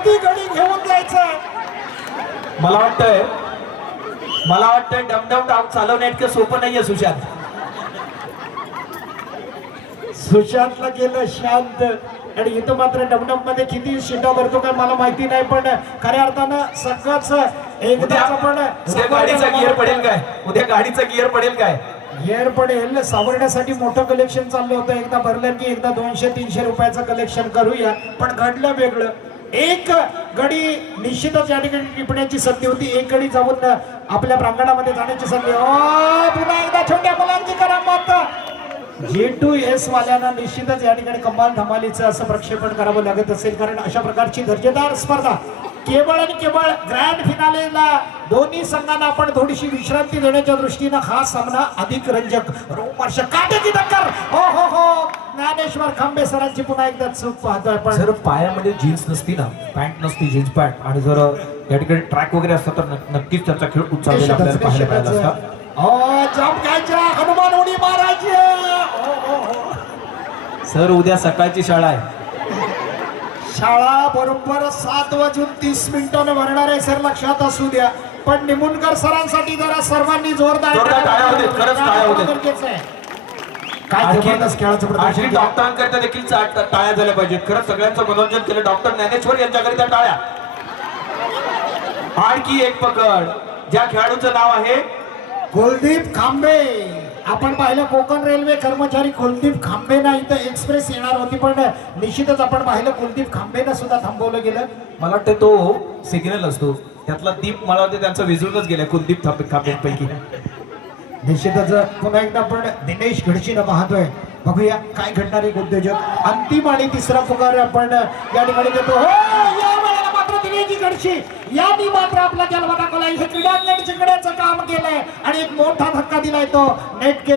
वरती गडी घेऊन जायचं. मला वाटतंय डमडम डाव चालवणं इतकं सोपं नाहीये सुशांत. सुशांतला गेलं शांत आणि इथं मात्र डमडम मध्ये किती शिटा भरतो काय मला माहिती नाही, पण खऱ्या अर्थानं सगळंच एकदाच पण उद्या गाडीचा गिअर पडेल काय? उद्या गाडीचा गिअर पडेल काय? गिअर पडेल. सावरण्यासाठी मोठं कलेक्शन चाललं होतं. एकदा भरलं की एकदा 200-300 रुपयाचं कलेक्शन करूया, पण घडलं वेगळं. एक गडी निश्चितच या ठिकाणी टिपण्याची संधी होती. एक गडी जाऊन आपल्या प्रांगणामध्ये जाण्याची संधी. पुन्हा एकदा छोट्या मुलांची करामत. G2S वाल्यांना निश्चितच या ठिकाणी कमाल धमालीचं असं प्रक्षेपण करावं लागत असेल, कारण अशा प्रकारची दर्जेदार स्पर्धा केवळ आणि केवळ ग्रँड फिनालेला दोन्ही संघांना आपण थोडीशी विश्रांती देण्याच्या दृष्टीनं हा सामना अधिक रंजक रोमहर्षक काटेची टक्कर. हो ज्ञानेश्वर खांबे सरांची पुन्हा एकदा चूक पाहतोय. पण जर पायामध्ये जीन्स नसती ना, पॅन्ट नसती, जीन्स पॅन्ट, आणि जर या ठिकाणी ट्रॅक वगैरे असतं तर नक्कीच त्याचा खेळ उचाललेला आपल्याला पाहायला मिळाला असता. जंप घ्यायच्या, हनुमान उडी मारायची. सर उद्या सकाळची शाळा आहे. शाळा बरोबर 7:30 भरणार आहे सर, लक्षात असू द्या. पण निमुणकर सरांसाठी जरा सर्वांनी जोरदार टाळ्या होते, खरंच टाळ्या होते. काय जबरदस्त खेळाचं प्रदर्शन. डॉक्टरांकरिता देखील टाळ्या झाल्या पाहिजेत. खरंच सगळ्यांचं मनोरंजन केलं. डॉक्टर ज्ञानेश्वर यांच्याकरिता टाळ्या. आणखी एक पकड, ज्या खेळाडूचं नाव आहे कुलदीप खांबे. आपण पाहिलं कोकण रेल्वे कर्मचारी कुलदीप खांबेना इथं एक्सप्रेस येणार होती, पण निश्चितच आपण पाहिलं कुलदीप खांबेना सुद्धा थांबवलं गेलं. मला वाटतं तो सिग्नल असतो त्यातला दीप, मला वाटतं त्यांचा विझूनच गेलाय कुलदीप खांबेंपैकी. निश्चितच पुन्हा एकदा आपण दिनेश घडशीनं पाहतोय. बघूया काय घडणार एक उद्योजक. अंतिम आणि तिसरा पुकार आपण या ठिकाणी देतो. या वेळेला मात्र दिनेश घडशी यांनी मात्र आपला जन्म दाखवलाय. हे क्रीडांगण जिंकण्याचं काम केलंय आणि एक मोठा धक्का दिलाय तो नेट.